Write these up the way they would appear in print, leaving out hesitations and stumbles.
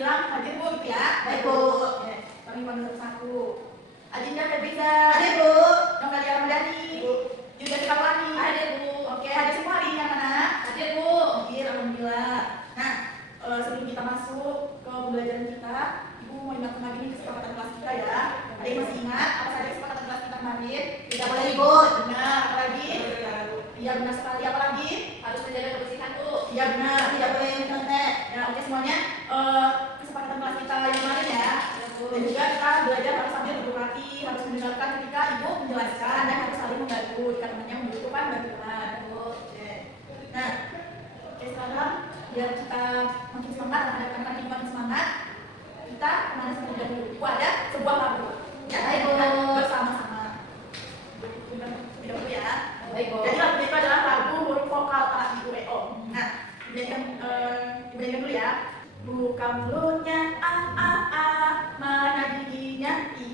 bilang hadir Bu gitu ya. Baik Bu. Oke, kami panggil satu. Adinda Febriza. Hadir Bu. Novalia Ramadhani. Bu. Juga Sukawati. Hadir Bu. Oke, hadir semua hari ini anak-anak. Hadir Bu. Hadir, alhamdulillah. Nah, sebelum kita masuk ke pembelajaran kita, Ibu mau ingatkan lagi nih kesepakatan kelas kita ya. Ada yang masih ingat apa saja kesepakatan kelas kita kemarin? Tidak boleh ribut. Benar, apa lagi? Iya benar sekali, apa lagi? Harus menjaga kebersihan Bu. Iya benar, Tidak boleh nyontek. ya oke semuanya kesepakatan kelas kita yang kemarin ya. Dan juga kita belajar harus sambil berhati, harus mendengarkan ketika ibu menjelaskan dan harus saling membantu jika temannya membutuhkan bantuan. Oke. Nah, oke sekarang biar kita makin semangat, anak-anak ibu makin semangat, kita kemana seperti dahulu. Ibu ada sebuah lagu. Ya, Baik, Bu. bersama-sama. Tidak dulu ya. Baik Bu. Jadi lagu itu adalah lagu huruf vokal A, I, U, E, O. Nah, ibu dulu ya. Buka mulutnya A, mana giginya I,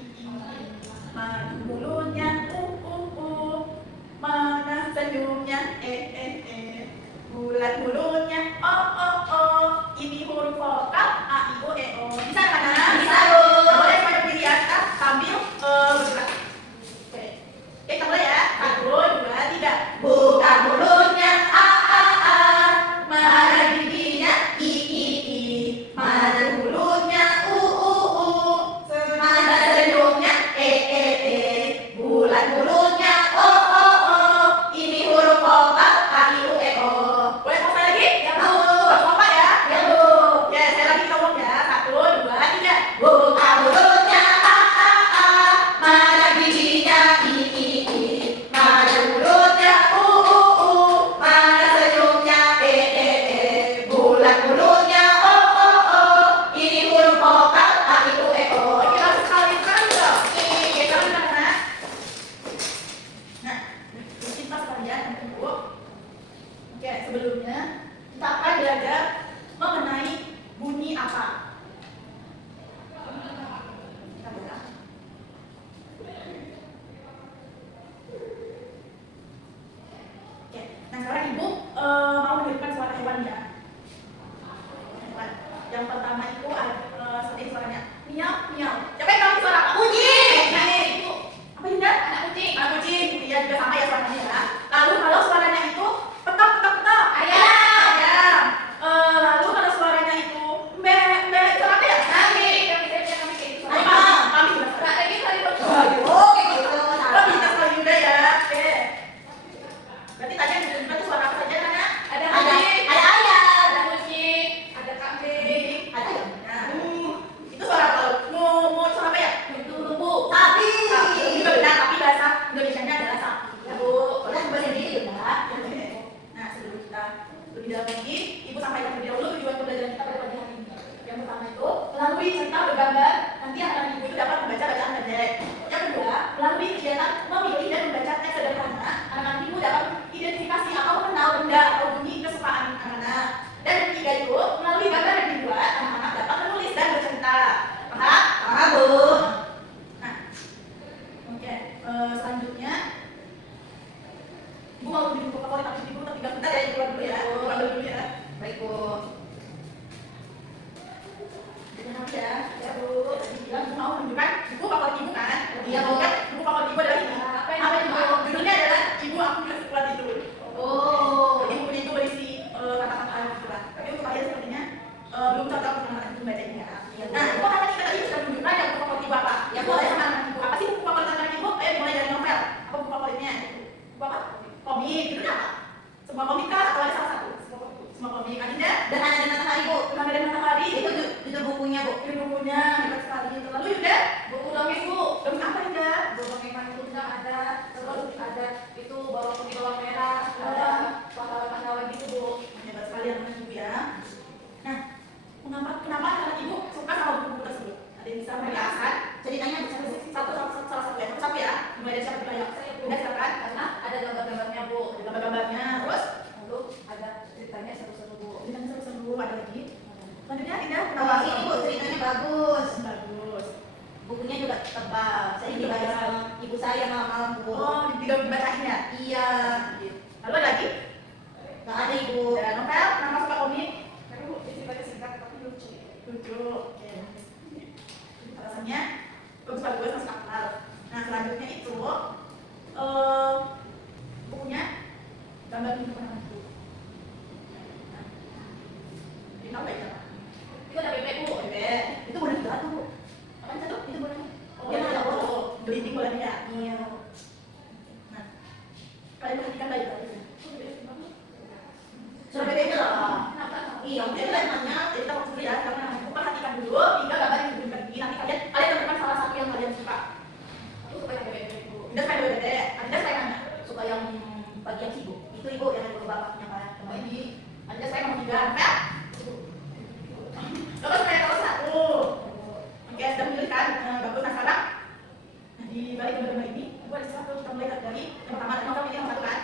mana mulutnya U, mana senyumnya E. Bulat mulutnya O, ini huruf vokal A, I, U, E, O. Bisa kan? Bisa, Bu. Boleh pada diri ya, sambil bergerak. Oke, kita mulai ya. 1, 2, 3. Buka mulutnya A, Mana giginya I, mana mulutnya U, mana senyumnya E. Bulat mulutnya O, ini huruf vokal A, I, U, E, O. Boleh kompak lagi? Ya, Bu. Kompak ya? Ya Bu. Oke, saya lagi ngomong ya. 1, 2, 3. Buka mulutnya A, mana giginya I, mana mulutnya U, mana senyumnya E. Bulat mulutnya O, ini huruf vokal A, I, U, E, O. Oke, langsung sekali dong. Oke, kalian mana? Nah, cinta sekalian, Ibu. Oke, sebelumnya kita akan belajar mengenai bunyi apa. Kita belajar. Oke, nah sekarang Ibu mau mendengarkan suara hewan ya. Hewan. Yang pertama itu ada seperti suaranya miau miau. Siapa yang tahu suara apa? Kucing. Ibu. Apa Yunda? Anak kucing. Anak kucing. Ya juga sama ya suaranya ya. Lalu kalau suaranya itu petok petok petok. Ayam. Ayam. Lalu kalau suaranya itu mbe mbe suara apa ya? Kambing. Harimau. Kambing juga suara. Oh, kayak gitu. Oh, bisa sekali Yunda ya. Oke. Berarti tadi yang Yunda itu suara apa saja Nana? Ada ayam. Ada kucing. Ada kambing. Ada ayam. Nah, itu suara apa? Mau suara apa ya? Sapi. Sapi juga benar, tapi bahasa Indonesianya adalah sapi. Ya Bu. Udah bahasa Inggris enggak? Nah, sebelum kita lebih dalam lagi, Ibu sampaikan terlebih dahulu tujuan pembelajaran kita pada pagi hari ini. Yang pertama itu, melalui cerita bergambar, nanti anak-anak Ibu itu dapat membaca bacaan pendek. Yang kedua, melalui kegiatan memilih dan membaca teks sederhana, anak-anak Ibu dapat identifikasi atau mengenal benda atau bunyi kesukaan anak-anak. Dan yang ketiga itu, melalui gambar yang dibuat, anak-anak dapat menulis dan bercerita. Paham? Paham Bu. Nah, oke, selanjutnya Ibu mau lebih buka favorit tapi Ibu tapi bentar ya, Ibu keluar dulu ya. Keluar dulu ya. Baik Bu. Jangan ya, ya Bu. Tadi bilang Ibu mau menunjukkan buku favorit Ibu kan? Iya, Bu. Kan buku favorit Ibu adalah ini. Apa yang Apa namanya, itu? Bu? Judulnya adalah Ibu Aku Sudah Sekuat Itu. Oh. Jadi bukunya itu berisi kata-kata gitu lah. Tapi untuk kalian sepertinya belum cocok untuk anak-anak Ibu bacanya ya. Nah, Ibu kan tadi tadi sudah menunjukkan yang buku favorit Ibu apa? Ya Bu, saya sama anak Ibu. Apa sih buku favorit anak Ibu? Ayo dimulai dari novel. Apa buku favoritnya? Buku apa? Komik. Judulnya apa? Semua komik kah? Atau ada salah satu? Semua komik. Adinda? Dan ada di matahari Bu. Kemana dan matahari? Itu judul bukunya Bu. Ini bukunya hebat sekali. Lalu Yunda? Buku dongeng Bu. Dongeng apa Yunda? Dongeng Mangunjang ada, terus ada itu bawang putih bawang merah, ada pahlawan-pahlawan gitu Bu. Hebat sekali anak Ibu ya. Nah, kenapa anak Ibu suka sama buku-buku tersebut? Ada yang bisa menjelaskan? Ceritanya bisa Salah satu ya. Satu ya. Mulai dari siapa dulu ya? Yunda silakan. karena ada gambar-gambarnya Bu. Ada gambar-gambarnya. Terus? Lalu ada ceritanya seru-seru Bu. Ceritanya seru-seru. Ada lagi? Selanjutnya Indah. Oh, ini Bu ceritanya bagus. Bagus. Bukunya juga tebal. Saya dibaca sama ibu saya malam-malam Bu. Oh, tidak dibacain ya? Iya. Lalu ada lagi? Nggak ada Ibu. Ada novel? Nama suka komik? Tapi Bu, ceritanya singkat tapi lucu. Lucu. Oke. Alasannya bagus masuk akal. Nah selanjutnya itu bukunya gambar kehidupan anak itu. Ini tahu nggak itu? Itu ada bebek bu. Bebek. Itu boleh juga tuh. Apa itu? Itu boleh. Oh ya, gelinding boleh ya. Iya. Nah, kalian perhatikan baik-baik. Sudah bebeknya lah. Iya, mungkin kalian nanya, jadi kita fokus dulu ya. Karena perhatikan dulu tiga gambar yang ditunjukkan ini. Nanti kalian temukan salah satu yang kalian suka. Aku suka yang bebek bu. Anda supaya bebek. Anda supaya mana? Suka yang bagian ibu. Itu ibu yang ibu bapaknya kan. Sama ini. Anda supaya mau tiga, ya? Terus supaya tahu satu. Oke, sudah memilih kan? Bagus. Nah sekarang, nah di balik gambar-gambar ini, ibu ada sesuatu kita mulai dari yang pertama. Novel ini yang satu kan?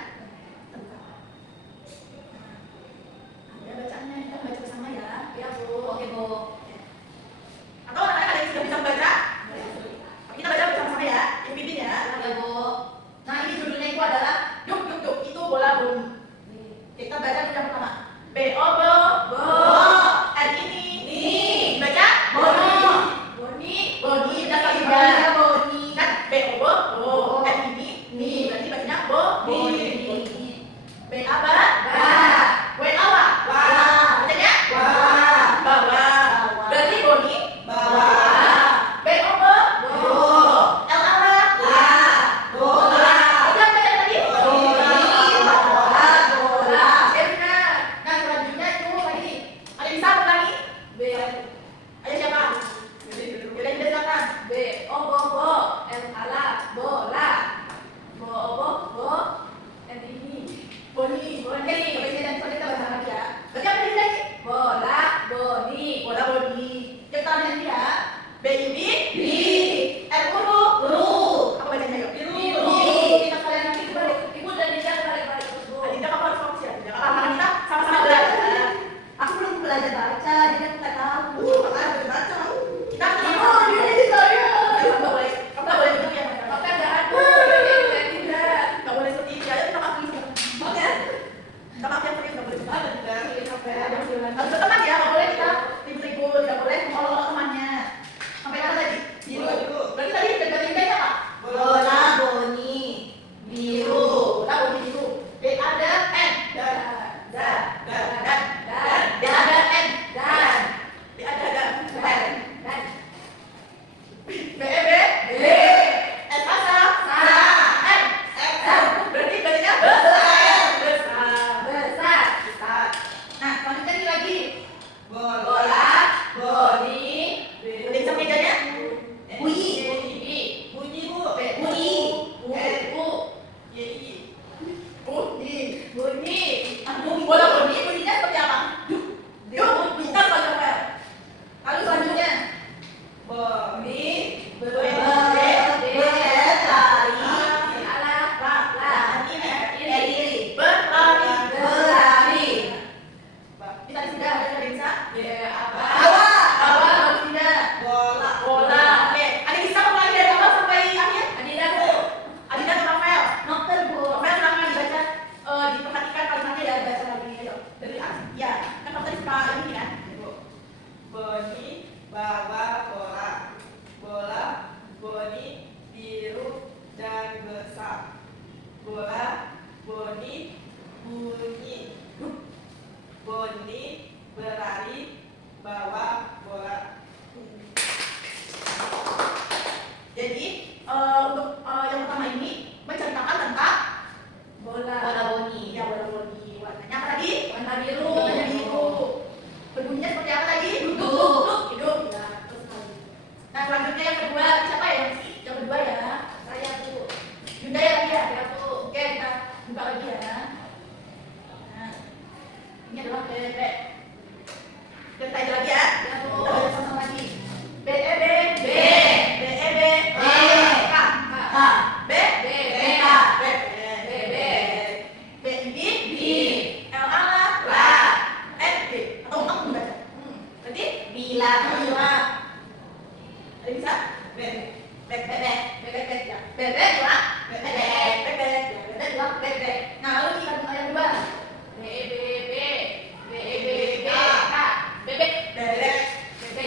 Ada bacaannya, kita baca bersama ya. Ya bu. Oke bu. Atau anak-anak ada yang sudah bisa membaca? Kita baca bersama-sama ya, yang pimpin ya. Ya bu. Nah ini judulnya itu adalah Duk Duk Duk, itu bola boni. Kita baca dulu yang pertama. B-O-B-O. Bo. R ini. Ni. Baca? Boni. Boni. Boni. Udah kali Boni. ya. Boni. Kan B-O-B-O. R ini. Ni. Berarti bacanya Boni. B-A-B. Ba. W-A-W. Wa. Bacanya? Wa. Bawa. Berarti Boni. Bawa. B-O-B. Bo. L-A-W. La. Bola. Udah baca tadi? Bola. Bola. Ya benar. Nah selanjutnya itu lagi. Ada yang bisa ulangi? B. Ayo siapa? Yaudah kita silakan. B. O bo bo. L ala. Bola. Bo bo bo. N ini. Boni. Boni. Oke, sampai sini dan kita bahas lagi ya. Berarti apa tadi lagi? Bola. Boni. Bola boni. Kita lihat ya. B ini. Bi. R huruf. Ru. Apa bacanya yuk? Biru. Kita kalian nanti Balik. Ibu dan Dinda balik-balik terus bu. Adinda kamu harus fokus ya. Jangan karena kita sama-sama belajar. Aku belum belajar baca, jadi aku nggak tahu. Makanya belajar baca. Kita sama-sama. Ini saya. Kamu nggak boleh begitu ya. Maka jahat bu. Ini dan Dinda. Nggak boleh seperti itu. Ayo kita maaf dulu. Oke. Kita maaf yang serius nggak boleh begitu. Harus berteman ya. Nggak boleh kita ribut-ribut. Nggak boleh mengolok-olok temannya. Sampai mana tadi? Biru. Berarti tadi dari Dinda apa? Bola boni. Biru. Bola boni biru. B ada N. Dan. Dan. Dan. Dan. B ada N. Dan. B ada N. Dan. B E B. B. S A Sa. Sa. N. N. Berarti bacanya besar. Besar. Besar. Besar. Nah, selanjutnya ini lagi. Bola boni. Udah bisa mejanya? Bunyi. Bunyi bu. B. Bunyi. N. Bu. Y. I. Bunyi. Bunyi. Bola bunyi, bunyinya seperti apa? Duk. Duk. Kita selanjutnya Fel. Lalu selanjutnya. Boni. Berlari. Ala. La. Ini. Ini. Berlari. Berlari. Kita sudah ada yang bisa? Apa? Awal tidak. Bola. Oke. Ada yang bisa mulai dari awal sampai akhir? Adinda bu. Adinda atau Novel? Novel bu. Novel silakan dibaca, diperhatikan kalimatnya ya, baca lagi ayo. Dari ya, kan kamu tadi suka ini kan? Boni bawa bola. Bola Boni biru dan besar. Bola Boni bunyi. Boni berlari bawa bola. Jadi untuk yang pertama ini menceritakan tentang Bola. Boni. ya bola boni. Warnanya apa tadi? Warna biru. Warnanya biru. Berbunyinya seperti apa tadi? Duduk. Hidup. Ya, terus sekali. Nah selanjutnya yang kedua siapa ya? Yang kedua ya. Saya bu. Yunda ya lagi ya. Ya bu. Oke kita buka lagi ya. Nah, ini adalah bebek. Kita aja lagi ya. Ya bu. Kita baca sama lagi. B E B. B. B E B. B. K. K. B. B. B. B. B. B. B ini. B. L A La. La. N B. Atau kamu baca. Berarti Bila. bila. Ada yang bisa? B. Bebek. Bebek ya. Bebek ya. Bebek. Bebek. Bebek ya. Bebek. Nah lalu kita buka yang kedua. B. B. B. B. B. B. K. Bebek. Bebek. Bebek.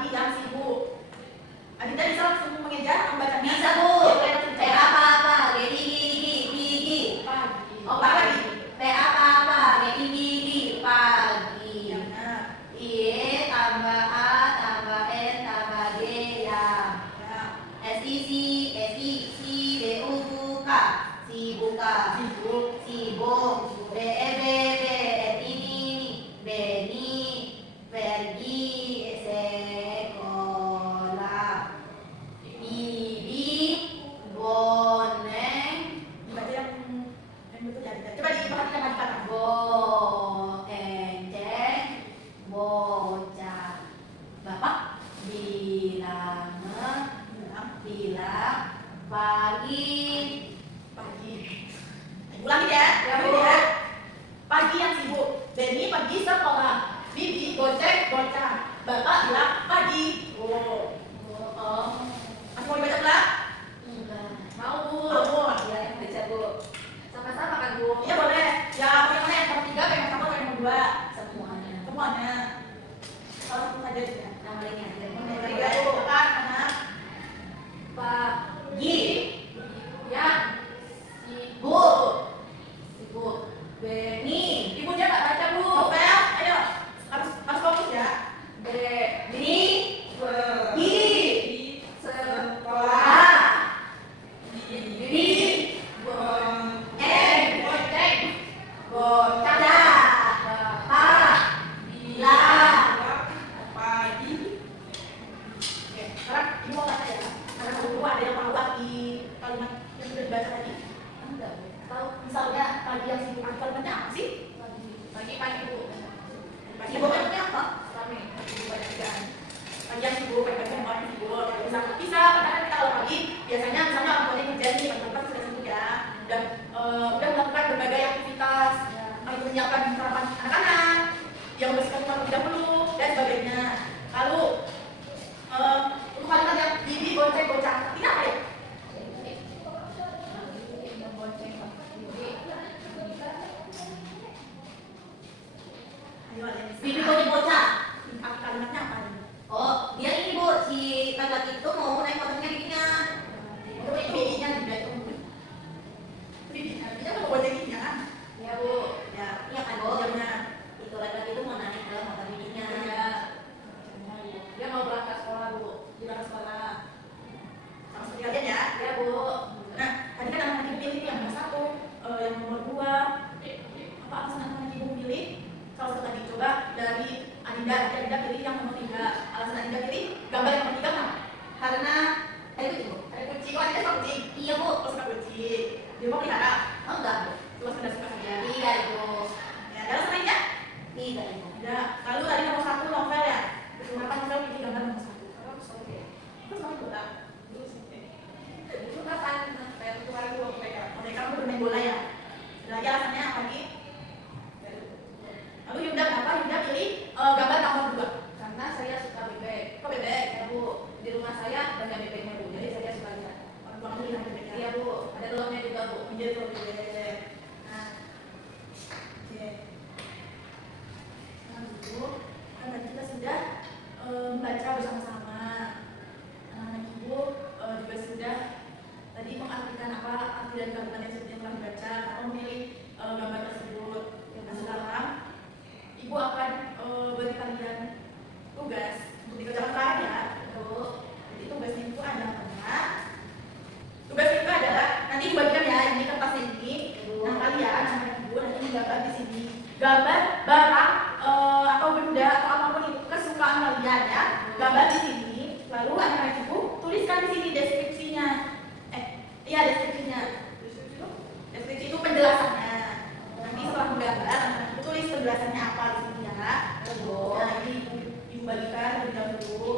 pagi yang sibuk. Adinda bisa langsung mengejar membacanya? Bisa, Bu. Ya, boleh langsung P apa-apa, gigi. Pagi. Oh, pagi. P apa-apa, gigi, pagi. Yang benar. I tambah A tambah N tambah G ya. Ya. SIC buka. Sibuk. B ini Beni pergi sekolah. Bibi boneng Dibaca yang betul ya. Adinda. Coba diperhatikan lagi kata. enceng bocah. Bapak bilang pagi. Ulangi ya. Ya, Bu. Ulangi ya. Pagi yang sibuk. Beni pergi sekolah. Bibi gocek bocah. Bapak bilang pagi. Oh. Masih mau dibaca ulang? Mau, Bu. Mau. Ya, yang baca, Bu. Sama-sama kan, Bu? Iya boleh. Ya, yang mana yang nomor 3, yang nomor 1, yang nomor 2? Semuanya. Semuanya. Salah satu saja juga. Nama lainnya. Boleh kan, anak? Pagi. Yang Sibuk. Beni. Ibu dia nggak baca, Bu. Novel, ayo. Harus fokus ya. Beni. Pergi Sekolah. Bibi. Bocah. Bapak bilang pagi. Oke, sekarang ibu mau baca ya. Karena dulu ada yang mau di kalimat yang sudah dibaca tadi. enggak, Bu. Tahu misalnya pagi yang sibuk, kalimatnya apa sih? pagi, Bu. Sibuk artinya apa? Rame. Banyak kerjaan. Pagi yang sibuk, pagi yang orang sibuk. Bisa, kadang kita kalau pagi biasanya misalnya orang tuanya kerja nih, teman-teman sudah sibuk ya, dan udah melakukan berbagai aktivitas, menyiapkan sarapan anak-anak, yang membersihkan rumah terlebih dahulu dan sebagainya. Lalu untuk kalimat yang bibi bonceng bocah, tidak apa ya? Ayo, ada yang Bibi bocah. kalimatnya apa nih? Oh, dia ini, Bu. Si laki-laki itu mau naik motornya bibinya. Itu bibinya juga itu. Bibinya kan boncengnya kan? Ya, Bu. Ya, Iya kan, Bu? jamnya. Itu laki-laki itu mau naik ke motor bibinya. Ya. Dia mau berangkat sekolah, Bu. Di dalam sekolah. Sama seperti kalian ya. Ya, Bu. Nah, tadi kan anak ibu pilih yang nomor 1, yang nomor 2. Apa alasan anak ibu pilih? Salah satu tadi coba dari Adinda. Adinda pilih yang nomor 3. Alasan Adinda pilih gambar yang nomor 3 kenapa? Karena itu, Bu. Ada kucing. Oh, Adinda suka kucing. Iya, Bu. Oh, suka kucing. Di rumah pelihara. Oh, enggak, Bu. Cuma sekedar suka saja. Tidak, Bu. Ya, ada alasan lainnya? Tidak, Bu. Ada. Lalu tadi nomor 1 novel ya. Kenapa novel pilih gambar nomor 1? Terus nomor 2. Itu kapan? Kayak kemarin dulu mereka. Oke, kamu bermain bola ya. Ada lagi alasannya apa lagi? Lalu Yunda kenapa? Yunda pilih gambar nomor 2. Karena saya suka bebek. Kok bebek? Ya, Bu. Di rumah saya banyak bebeknya, Bu. Jadi saya suka lihat. Orang tua kamu bilang bebek ya? Iya, Bu. Ada telurnya juga, Bu. Menjadi telur bebek. Nah, oke. Nah, gitu. Kan tadi kita sudah membaca bersama-sama. Anak-anak ibu juga sudah tadi mengartikan apa arti dari kalimat yang telah dibaca atau memilih gambar tersebut. Nah, sekarang ibu akan beri kalian tugas untuk dikerjakan sekarang ya. Jadi tugasnya itu adalah nanti dibagikan ya ini kertasnya ini. Nah kalian anak ibu nanti menggambar di sini gambar barang atau benda atau apapun itu kesukaan kalian ya. Gambar di sini. Lalu anak ibu tuliskan di sini deskripsinya. Iya deskripsinya. Deskripsi itu penjelasannya. Nanti setelah menggambar anak ibu tulis penjelasannya apa di sini ya. Nah ini ibu bagikan terlebih dahulu.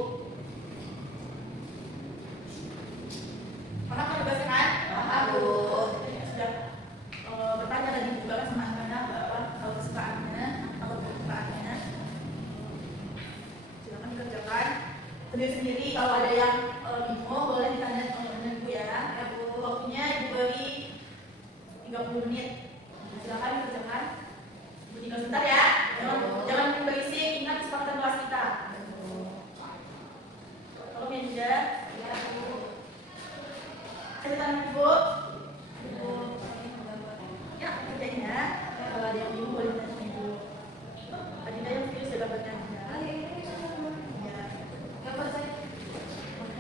Paham kan tugasnya kan? Paham, Bu. Sudah bertanya tadi juga kan sama anak-anak bahwa kesukaannya atau kesukaannya. Silakan dikerjakan sendiri-sendiri. Kalau ada yang bingung boleh ditanya dengan ibu ya. Ya Bu, waktunya ibu beri 30 menit. Silakan dikerjakan. Ibu tinggal sebentar ya. Jangan berisik. Ingat kesepakatan kelas kita.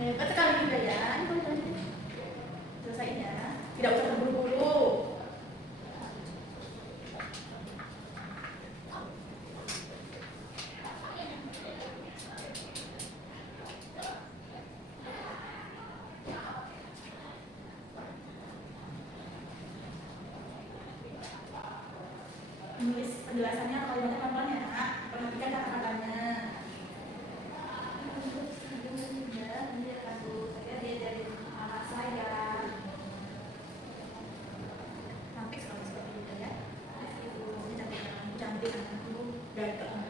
Hebat sekali juga ya. Selesai ya. Tidak usah terburu-buru. Menulis penjelasannya kalimatnya pelan-pelan ya, Nak. Perhatikan kata-katanya. Cantik sekali seperti itu ya. Ini cantik anakku, ganteng.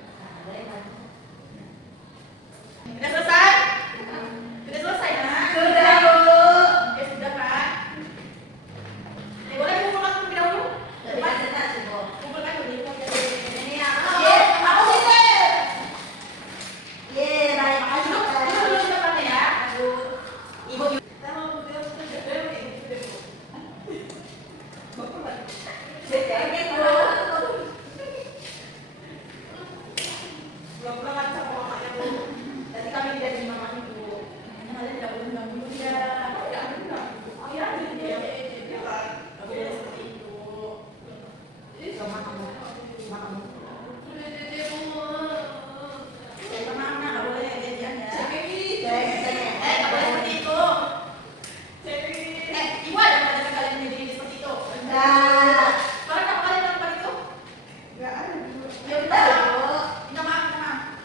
Sudah selesai? Sudah selesai, Nak? Sudah, Bu. Oke, sudah kan? Boleh kumpulkan terlebih dahulu? Lebih jelas, Bu. Kumpulkan dulu. Ini apa? Ye, aku sih. Ye, baik, makasih, Duduk Dokter. dulu di depannya ya. Ibu. Pulang-pulang kan sama mamanya Bu. Tadi kami tidak di mamanya Bu. Makanya kalian tidak boleh mengganggu dia. Ya, benar. Oh ya, gitu ya. Iya kan? Nggak boleh seperti itu. Sama kamu. Sama kamu. Sama anak nggak boleh jadian ya. Cek. Nggak boleh seperti itu. Ibu ada mengatakan kalian menjadi seperti itu. Nah, Kalian apa kalian melakukan itu? Nggak ada Bu. Ya udah. Minta maaf, minta maaf.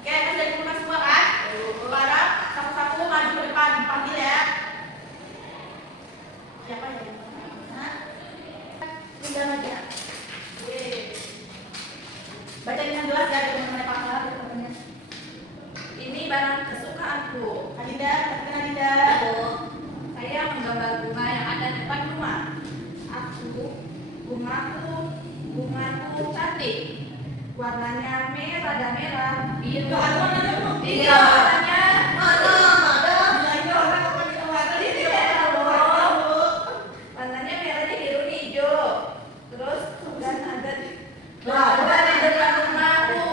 Oke, kan sudah dikumpulkan semua kan? Sekarang satu-satu maju ke depan, panggil ya. Siapa ya? Hah? Tinggal aja. Baca dengan jelas ya, teman-teman yang paham, teman-temannya. Ini barang kesukaanku. Adinda, perhatikan Adinda. Bu. Saya menggambar bunga yang ada di depan rumah. Bungaku cantik. Warnanya merah dan merah, biru. Nggak ada warnanya, Bu. Iya, warnanya. Mana? Bilangnya orang apa kita warna Ini ini merah, Bu. Bu. Warnanya merahnya biru hijau. Terus dan ada di Nah, di depan rumahku.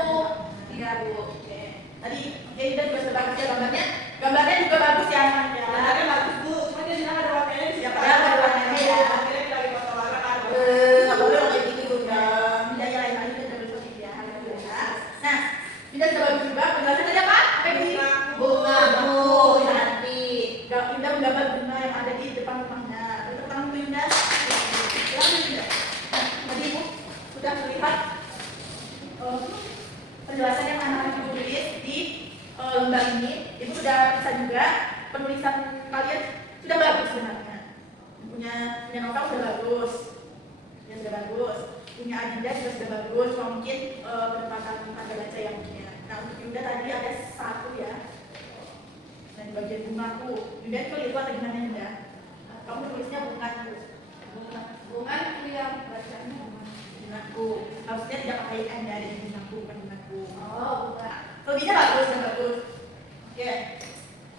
Iya, Bu. Tadi Adinda juga sudah bagus ya gambarnya. Gambarnya juga bagus ya, anaknya. Warnanya bagus Bu. Cuma dia bilang ada warnanya di sini. Ya, padahal ada warnanya ya. Akhirnya kita lagi foto warna kan. Nggak boleh lo kayak gitu, Bunda. Tidak ya lain lagi kita bersama ya. Nah, Dinda sudah bagus juga. Penjelasan tadi apa? Apa ini? Bungaku cantik. Dinda menggambar bunga yang ada di depan rumahnya. Untuk kamu Dinda. Silakan Dinda. Nah, tadi Ibu sudah melihat penjelasan yang anak-anak Ibu tulis di lembar ini. Ibu sudah bisa juga penulisan kalian sudah bagus sebenarnya. Punya novel sudah bagus. Ya sudah bagus. Punya Adinda juga sudah bagus. Cuma mungkin penempatan tanda baca yang punya. Nah untuk Yunda tadi ada satu ya. Dan di bagian bungaku. Yunda itu lihat atau gimana Yunda? Kamu tulisnya bungaku. Bungaku yang bacanya bunga. Bungaku. Harusnya tidak pakai n dari bungaku bukan bungaku. Oh, bunga. Kelebihannya bagus dan bagus. Oke.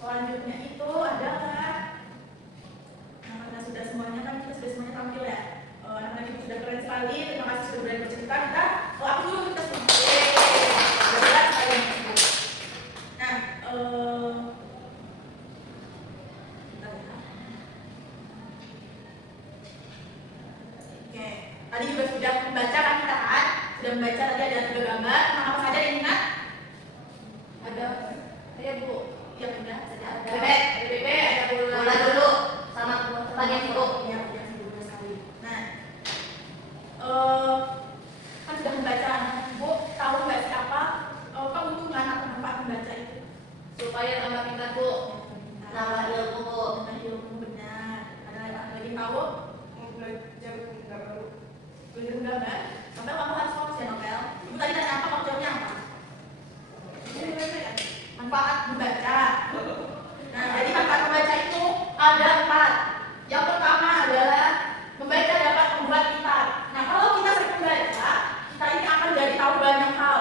Selanjutnya itu adalah karena sudah semuanya kan kita sudah semuanya tampil ya. Anak-anak itu sudah keren sekali. Terima kasih sudah berani bercerita. Kita aku dulu kita semua. Sudah berat sekali ini. Nah, bentar ya. Oke. Tadi juga sudah membaca kan kita kan? Sudah membaca tadi ada 3 gambar. Apa saja yang ingat? Ada. Ayo, Bu. Yang udah saja ada. Bebek. Ada bebek, ada bola. Bola dulu sama bagian situ. Ya, yang sebelumnya sekali. Nah, kan sudah membaca anak Ibu, tahu nggak sih apa keuntungan atau manfaat membaca itu? Supaya tambah pintar, Bu. Nambah ilmu, Bu. Dengan ilmu benar. Ada lagi yang tahu? Mau belajar nggak baru. Belajar menggambar. Novel kamu harus fokus ya Novel. Ibu tadi tanya apa? Kamu jawabnya apa? Manfaat membaca. Nah, jadi manfaat membaca itu ada 4. Yang pertama adalah membaca dapat membuat pintar. Nah, kalau kita sering membaca, kita ini akan jadi tahu banyak hal.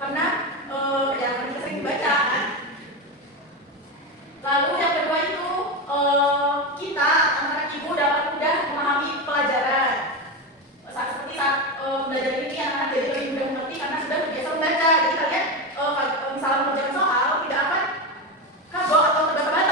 Karena ya karena kita sering membaca kan. Lalu yang kedua itu kita anak-anak Ibu dapat mudah memahami pelajaran. Seperti saat belajar ini anak-anak jadi lebih mudah mengerti karena sudah terbiasa membaca. Jadi kalian misalnya mengerjakan soal tidak akan kagok atau terbata-bata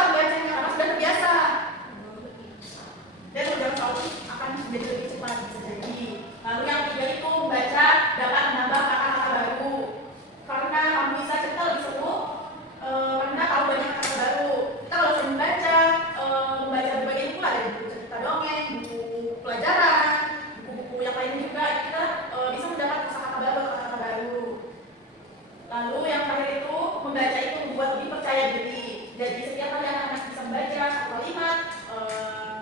percaya diri. Jadi setiap kali anak-anak bisa membaca satu kalimat,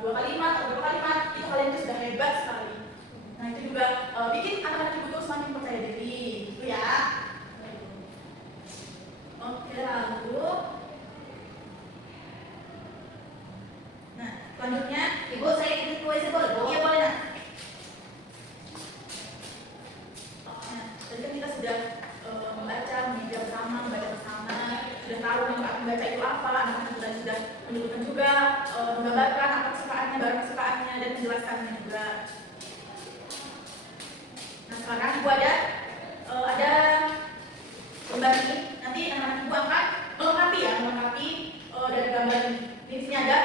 dua kalimat atau berapa kalimat, itu kalian itu sudah hebat sekali. Nah itu juga bikin anak-anak ibu tuh semakin percaya diri, itu ya. Oke, lalu nah selanjutnya Ibu, saya ikut kuis boleh, Bu? iya boleh nak. Nah, tadi kan kita sudah membaca, mengajar bersama, membaca bersama, sudah tahu membaca itu apa, anak-anak sudah menyebutkan juga, menggambarkan apa kesukaannya, barang kesukaannya, dan menjelaskannya juga. Nah sekarang ibu ada lembar ini, nanti anak-anak ibu akan melengkapi dari gambar ini. Di sini ada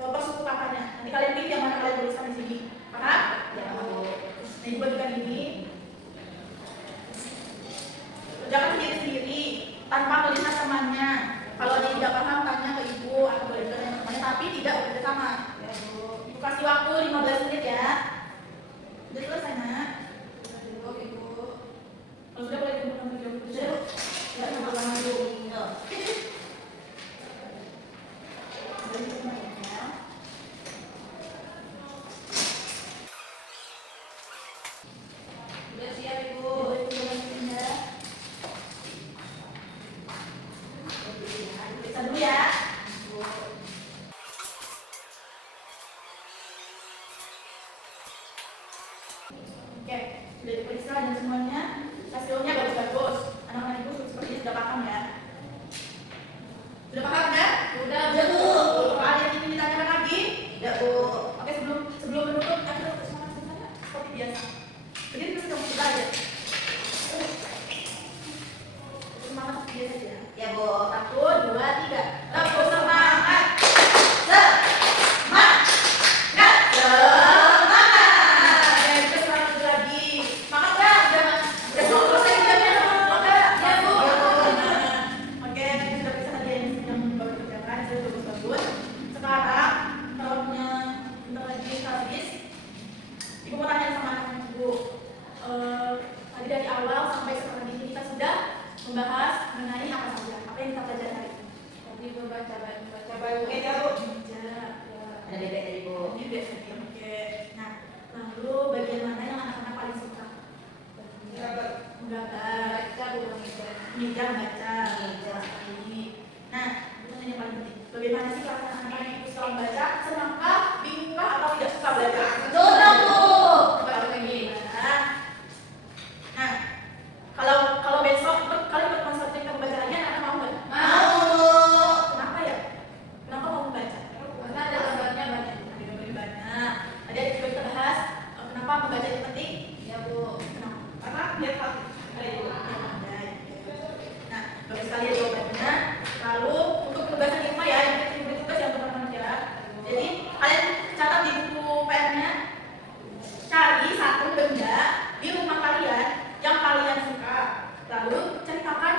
persuku katanya. Nanti kalian pilih yang mana kalian tuliskan di sini. Paham? Ya, Bu. Nah ibu bagikan ini. Kerjakan sendiri-sendiri tanpa melihat temannya. Kalau ada yang tidak paham tanya ke ibu atau boleh tanya ke temannya, tapi tidak bekerja sama. Ya, Bu. Ibu kasih waktu 15 menit ya. Sudah selesai nak. Ibu, Ibu. Kalau sudah boleh kumpulkan video Sudah, Bu. Ya, sama sama dulu. Tuh. Sudah siap, Ibu. Periksa dulu ya. Oke, sudah diperiksa dan semuanya hasilnya bagus-bagus. Anak-anak ibu sepertinya sudah paham ya. Sudah paham kan? Udah, Bu. Kalau ada yang ingin ditanyakan lagi, Udah, Bu. oke sebelum menutup ada semangat seperti biasa. Berdiri dulu dong, kita aja. Semangat seperti biasa ya. Ya, Bu. 1, 2, 3. Tepuk semangat. Semangat. Ya, kita semangat dulu lagi. Semangat nggak? Udah mau selesai jamnya, mau nggak? Ya, Bu. Oke, kita sudah bisa tadi yang baru kerjakan, sudah bagus-bagus. Sekarang, tahunnya bentar lagi habis. Ibu mau tanya sama anak-anak ibu. Tadi dari awal sampai sekarang ini kita sudah membahas mengenai apa saja, apa yang kita pelajari hari ini. Tadi Ibu baca Oke, ya, Bu. Meja, Ada bebek dari Bu. ini biasa. Oke. Nah, lalu bagian mana yang anak-anak paling suka? Gambar. Menggambar, baca, Bu, mengajar. meja membaca, ini. Nah, itu yang paling penting. Bagaimana sih perasaan anak-anak itu setelah membaca? Senangkah, bingungkah, atau tidak suka belajar? Betul, Bu. Baru lagi. Nah, kalau besok kalian berkonsultasi kita membaca lagi, anak-anak mau nggak? Mau. Kenapa ya? Kenapa mau membaca? Karena ada gambarnya banyak. Ada gambarnya banyak. Tadi ada juga kita bahas kenapa membaca itu penting. Ya, Bu. Kenapa? Karena biar tahu. Ayo. Nah, bagus sekali ya jawabannya. Lalu untuk tugasan di rumah ya, yang kita diberi tugas yang teman-teman ya. Jadi kalian catat di buku PR-nya, cari satu benda di rumah kalian yang kalian suka. Lalu ceritakan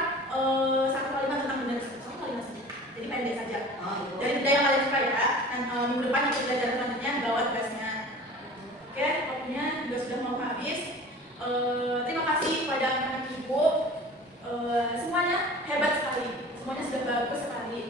satu kalimat tentang benda tersebut. Satu kalimat saja. Jadi pendek saja. Oh, Ibu. Dari benda yang kalian suka ya. Dan minggu depan kita belajar selanjutnya bawa tugasnya. Oke, waktunya juga sudah mau habis. Terima kasih kepada anak-anak ibu. Semuanya hebat sekali, semuanya sudah bagus sekali.